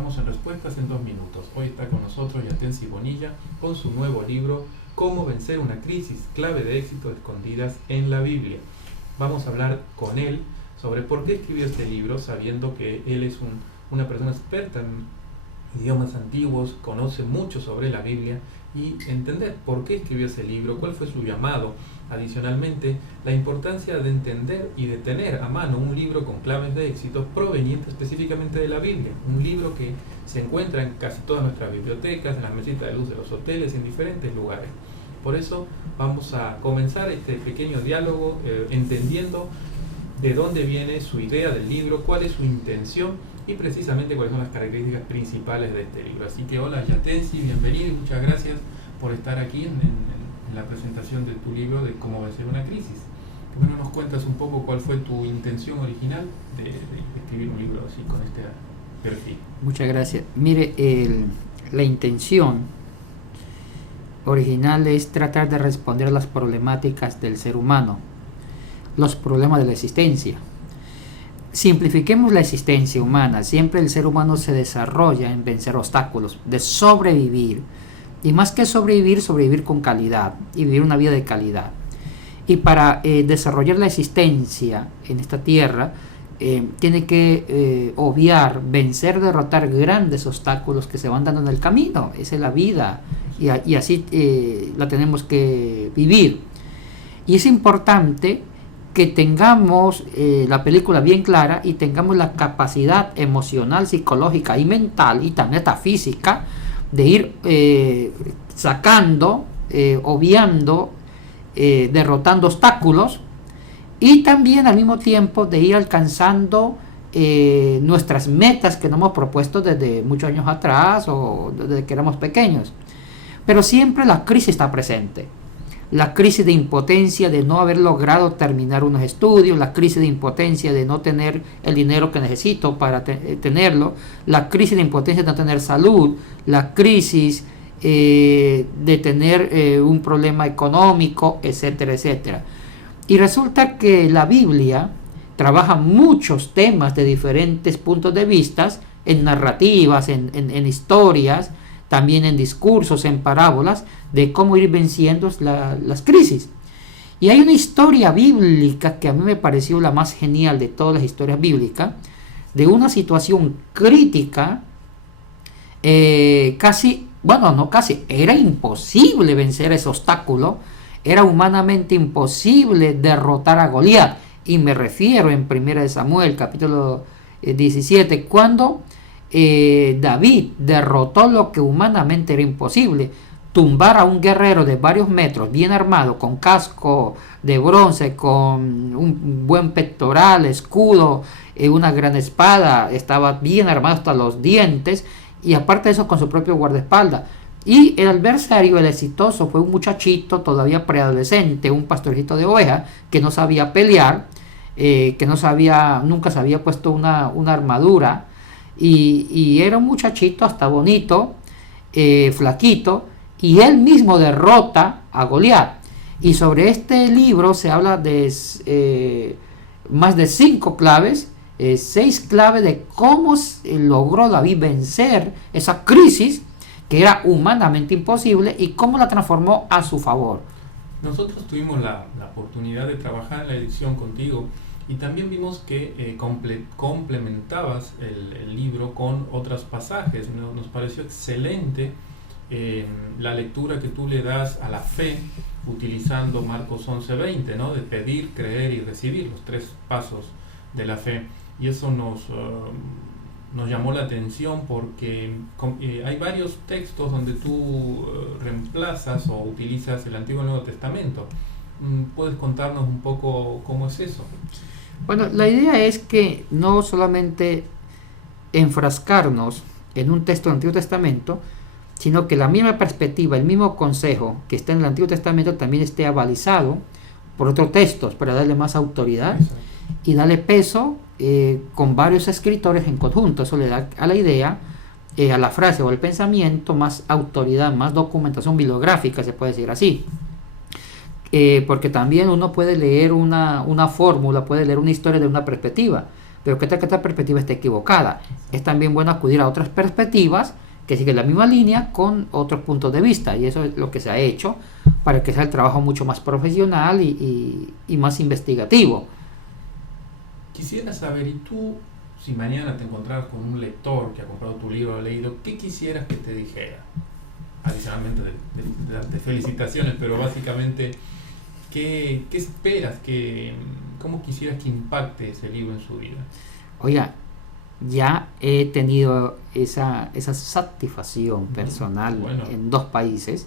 encontramos en Respuestas en 2 minutos. Hoy está con nosotros Yatensi Bonilla con su nuevo libro Cómo vencer una crisis, clave de éxito escondidas en la Biblia. Vamos a hablar con él sobre por qué escribió este libro, sabiendo que él es una persona experta en idiomas antiguos, conoce mucho sobre la Biblia, y entender por qué escribió ese libro, cuál fue su llamado. Adicionalmente, la importancia de entender y de tener a mano un libro con claves de éxito proveniente específicamente de la Biblia, un libro que se encuentra en casi todas nuestras bibliotecas, en las mesitas de luz de los hoteles, en diferentes lugares. Por eso vamos a comenzar este pequeño diálogo entendiendo de dónde viene su idea del libro, cuál es su intención y precisamente cuáles son las características principales de este libro. Así que hola Yatensi, bienvenido y muchas gracias por estar aquí en la presentación de tu libro de Cómo vencer una crisis. ¿Por qué no nos cuentas un poco cuál fue tu intención original de escribir un libro así con este perfil? Muchas gracias. Mire, la intención original es tratar de responder a las problemáticas del ser humano, los problemas de la existencia. Simplifiquemos la existencia humana. Siempre el ser humano se desarrolla en vencer obstáculos, de sobrevivir. Y más que sobrevivir, sobrevivir con calidad y vivir una vida de calidad. Y para desarrollar la existencia en esta tierra, tiene que obviar, vencer, derrotar grandes obstáculos que se van dando en el camino. Esa es la vida y así la tenemos que vivir. Y es importante que tengamos la película bien clara y tengamos la capacidad emocional, psicológica y mental y también metafísica de ir sacando, obviando, derrotando obstáculos y también al mismo tiempo de ir alcanzando nuestras metas que nos hemos propuesto desde muchos años atrás o desde que éramos pequeños. Pero siempre la crisis está presente. La crisis de impotencia de no haber logrado terminar unos estudios, la crisis de impotencia de no tener el dinero que necesito para tenerlo, la crisis de impotencia de no tener salud, la crisis de tener un problema económico, etcétera, etcétera. Y resulta que la Biblia trabaja muchos temas de diferentes puntos de vista, en narrativas, en historias, también en discursos, en parábolas, de cómo ir venciendo las crisis. Y hay una historia bíblica que a mí me pareció la más genial de todas las historias bíblicas, de una situación crítica, era imposible vencer ese obstáculo, era humanamente imposible derrotar a Goliat. Y me refiero en 1 Samuel, capítulo 17, cuando David derrotó lo que humanamente era imposible, tumbar a un guerrero de varios metros, bien armado, con casco de bronce, con un buen pectoral, escudo, una gran espada, estaba bien armado hasta los dientes, y aparte de eso con su propio guardaespaldas. Y el adversario, el exitoso, fue un muchachito todavía preadolescente, un pastorcito de ovejas, que no sabía pelear, nunca se había puesto una armadura, y era un muchachito hasta bonito, flaquito, y él mismo derrota a Goliat. Y sobre este libro se habla de más de 5 claves, 6 claves de cómo logró David vencer esa crisis que era humanamente imposible y cómo la transformó a su favor. Nosotros tuvimos la oportunidad de trabajar en la edición contigo y también vimos que complementabas el libro con otros pasajes. Nos pareció excelente la lectura que tú le das a la fe utilizando Marcos 11:20, ¿no? De pedir, creer y recibir, los 3 pasos de la fe. Y eso nos llamó la atención porque hay varios textos donde tú reemplazas o utilizas el Antiguo y el Nuevo Testamento. ¿Puedes contarnos un poco cómo es eso? Bueno, la idea es que no solamente enfrascarnos en un texto del Antiguo Testamento, sino que la misma perspectiva, el mismo consejo que está en el Antiguo Testamento también esté avalizado por otros textos para darle más autoridad. Exacto. Y darle peso con varios escritores en conjunto. Eso le da a la idea, a la frase o al pensamiento, más autoridad, más documentación bibliográfica, se puede decir así. Porque también uno puede leer una fórmula, puede leer una historia de una perspectiva, pero ¿qué tal que esta perspectiva esté equivocada? Es también bueno acudir a otras perspectivas que siguen la misma línea con otros puntos de vista, y eso es lo que se ha hecho para que sea el trabajo mucho más profesional y más investigativo. Quisiera saber, y tú, si mañana te encontraras con un lector que ha comprado tu libro o ha leído, ¿qué quisieras que te dijera? Adicionalmente de darte felicitaciones, pero básicamente, ¿qué esperas? ¿Cómo quisieras que impacte ese libro en su vida? Oiga, ya he tenido esa satisfacción personal Bueno. en 2 países,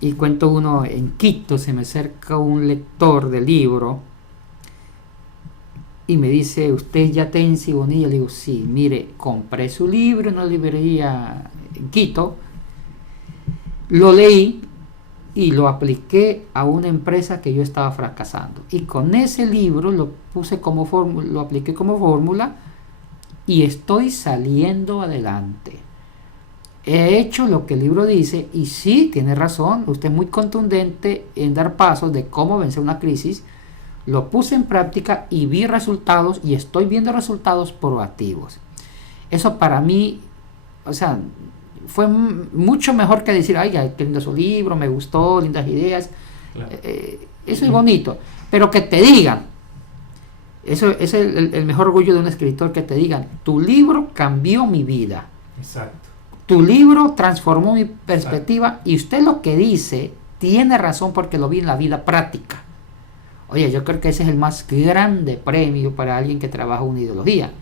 y cuento uno. En Quito se me acerca un lector de libro y me dice: ¿usted ya Tensi Bonilla? Le digo: sí, mire, compré su libro en una librería en Quito, lo leí y lo apliqué a una empresa que yo estaba fracasando, y con ese libro lo puse como fórmula, lo apliqué como fórmula, y estoy saliendo adelante. He hecho lo que el libro dice, y sí, tiene razón, usted es muy contundente en dar pasos de cómo vencer una crisis. Lo puse en práctica y vi resultados, y estoy viendo resultados proactivos. Eso para mí, o sea, fue mucho mejor que decir: ay, qué lindo su libro, me gustó, lindas ideas. Claro. Eso es bonito, pero que te digan, eso es el mejor orgullo de un escritor, que te digan: tu libro cambió mi vida. Exacto. Tu libro transformó mi perspectiva. Exacto. Y usted lo que dice tiene razón porque lo vi en la vida práctica. Oye, yo creo que ese es el más grande premio para alguien que trabaja una ideología.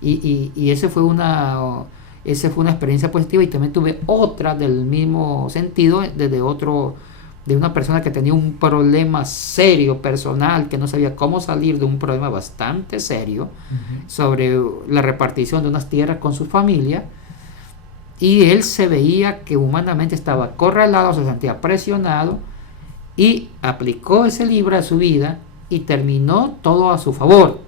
Y esa fue una experiencia positiva, y también tuve otra del mismo sentido de una persona que tenía un problema serio personal, que no sabía cómo salir de un problema bastante serio sobre la repartición de unas tierras con su familia, y él se veía que humanamente estaba acorralado, se sentía presionado, y aplicó ese libro a su vida y terminó todo a su favor.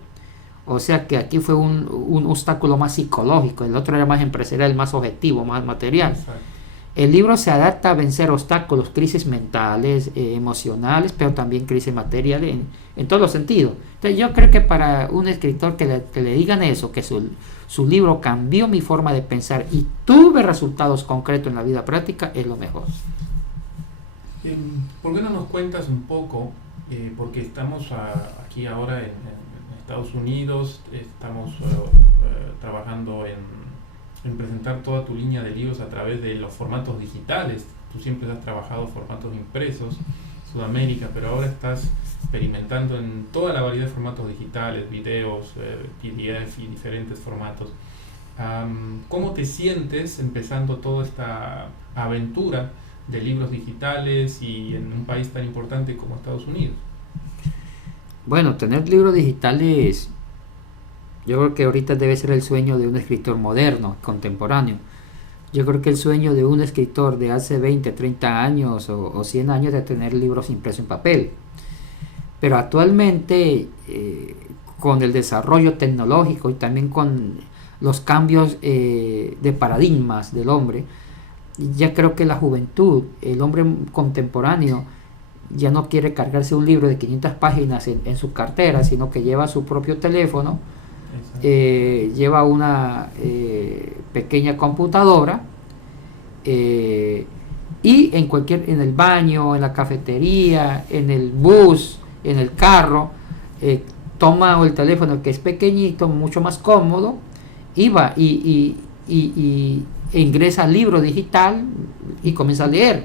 O sea que aquí fue un obstáculo más psicológico, el otro era más empresarial, más objetivo, más material. Exacto. El libro se adapta a vencer obstáculos, crisis mentales, emocionales, pero también crisis materiales en todos los sentidos. Entonces yo creo que para un escritor que le digan eso, que su libro cambió mi forma de pensar y tuve resultados concretos en la vida práctica, es lo mejor. ¿Por qué no nos cuentas un poco? Porque estamos aquí ahora en Estados Unidos, estamos trabajando en presentar toda tu línea de libros a través de los formatos digitales. Tú siempre has trabajado formatos impresos, Sudamérica, pero ahora estás experimentando en toda la variedad de formatos digitales, videos, PDF y diferentes formatos. ¿Cómo te sientes empezando toda esta aventura de libros digitales y en un país tan importante como Estados Unidos? Bueno, tener libros digitales, yo creo que ahorita debe ser el sueño de un escritor moderno, contemporáneo. Yo creo que el sueño de un escritor de hace 20, 30 años o 100 años de tener libros impresos en papel. Pero actualmente, con el desarrollo tecnológico y también con los cambios de paradigmas del hombre, ya creo que la juventud, el hombre contemporáneo, ya no quiere cargarse un libro de 500 páginas en su cartera, sino que lleva su propio teléfono, lleva una pequeña computadora, y en el baño, en la cafetería, en el bus, en el carro, toma el teléfono, que es pequeñito, mucho más cómodo, y va y ingresa al libro digital y comienza a leer.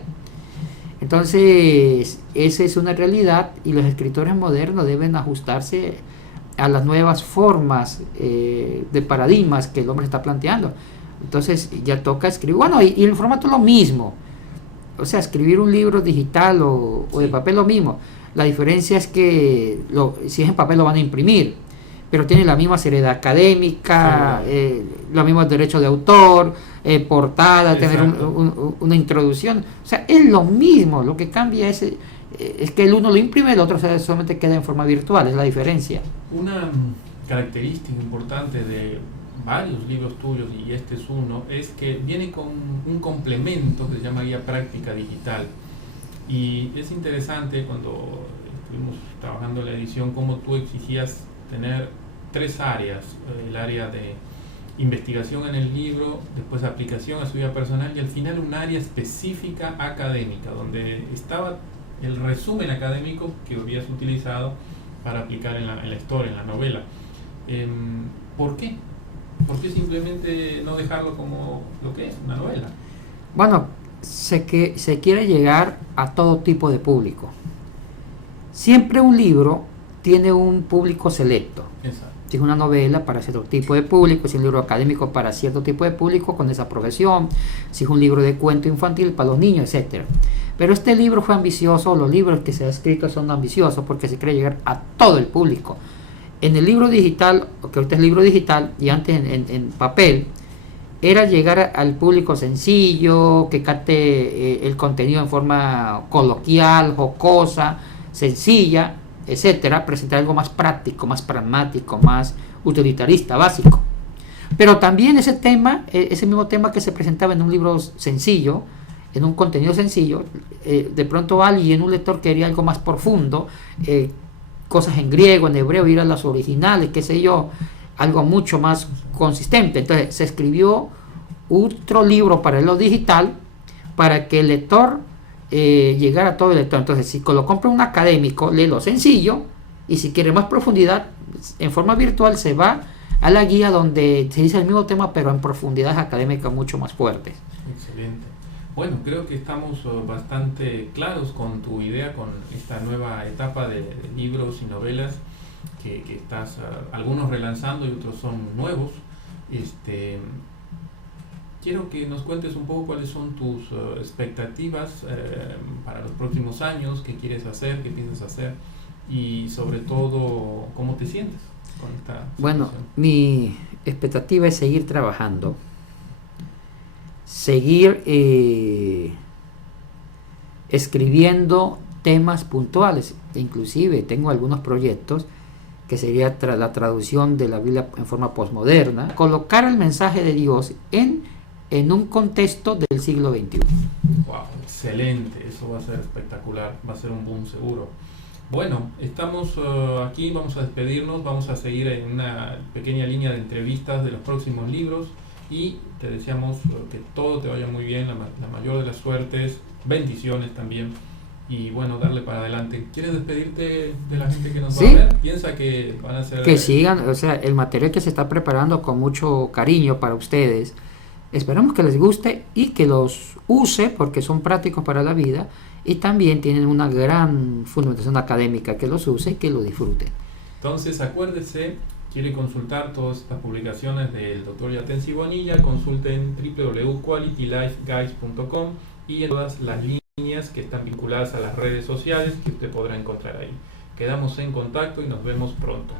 Entonces, esa es una realidad, y los escritores modernos deben ajustarse a las nuevas formas de paradigmas que el hombre está planteando. Entonces ya toca escribir, bueno, y el formato es lo mismo, o sea, escribir un libro digital o de papel lo mismo. La diferencia es que si es en papel lo van a imprimir, pero tiene la misma seriedad académica, los mismos derechos de autor, portada, tener una introducción, o sea, es lo mismo. Lo que cambia es que el uno lo imprime, el otro solamente queda en forma virtual, es la diferencia. Una característica importante de varios libros tuyos, y este es uno, es que viene con un complemento que se llama Guía Práctica Digital. Y es interesante, cuando estuvimos trabajando en la edición, cómo tú exigías tener tres áreas: el área de investigación en el libro, después aplicación a su vida personal y al final un área específica académica, donde estaba el resumen académico que habías utilizado para aplicar en la historia, en la novela. ¿Por qué? ¿Por qué simplemente no dejarlo como lo que es, una novela? Bueno, se quiere llegar a todo tipo de público. Siempre un libro tiene un público selecto. Exacto. Si es una novela, para cierto tipo de público; si es un libro académico, para cierto tipo de público con esa profesión; si es un libro de cuento infantil, para los niños, etc. Pero este libro fue ambicioso, los libros que se han escrito son ambiciosos porque se quiere llegar a todo el público. En el libro digital, que ahorita es libro digital, y antes en papel, era llegar al público sencillo, que capte el contenido en forma coloquial, jocosa, sencilla, etcétera, presentar algo más práctico, más pragmático, más utilitarista, básico. Pero también ese mismo tema que se presentaba en un libro sencillo, en un contenido sencillo, de pronto alguien, un lector, quería algo más profundo, cosas en griego, en hebreo, ir a las originales, qué sé yo, algo mucho más consistente. Entonces se escribió otro libro para lo digital, para que el lector llegar a todo el lector. Entonces, si lo compra un académico, lee lo sencillo, y si quiere más profundidad, en forma virtual se va a la guía donde se dice el mismo tema, pero en profundidades académicas mucho más fuertes. Excelente. Bueno, creo que estamos bastante claros con tu idea, con esta nueva etapa de libros y novelas que estás, algunos relanzando y otros son nuevos. Quiero que nos cuentes un poco cuáles son tus expectativas para los próximos años, qué quieres hacer, qué piensas hacer y sobre todo cómo te sientes con esta situación. Bueno, mi expectativa es seguir trabajando, seguir escribiendo temas puntuales. Inclusive tengo algunos proyectos que sería la traducción de la Biblia en forma posmoderna, colocar el mensaje de Dios en un contexto del siglo XXI. Wow, excelente, eso va a ser espectacular, va a ser un boom seguro. Bueno, estamos aquí, vamos a despedirnos, vamos a seguir en una pequeña línea de entrevistas de los próximos libros y te deseamos que todo te vaya muy bien, la mayor de las suertes, bendiciones también y bueno, darle para adelante. ¿Quieres despedirte de la gente que nos va a ver? Piensa que van a ser... Que sigan, o sea, el material que se está preparando con mucho cariño para ustedes. Esperamos que les guste y que los use porque son prácticos para la vida y también tienen una gran fundamentación académica, que los use y que lo disfruten. Entonces acuérdese, quiere consultar todas estas publicaciones del Dr. Yatensi Bonilla, consulten www.qualitylifeguides.com y en todas las líneas que están vinculadas a las redes sociales que usted podrá encontrar ahí. Quedamos en contacto y nos vemos pronto.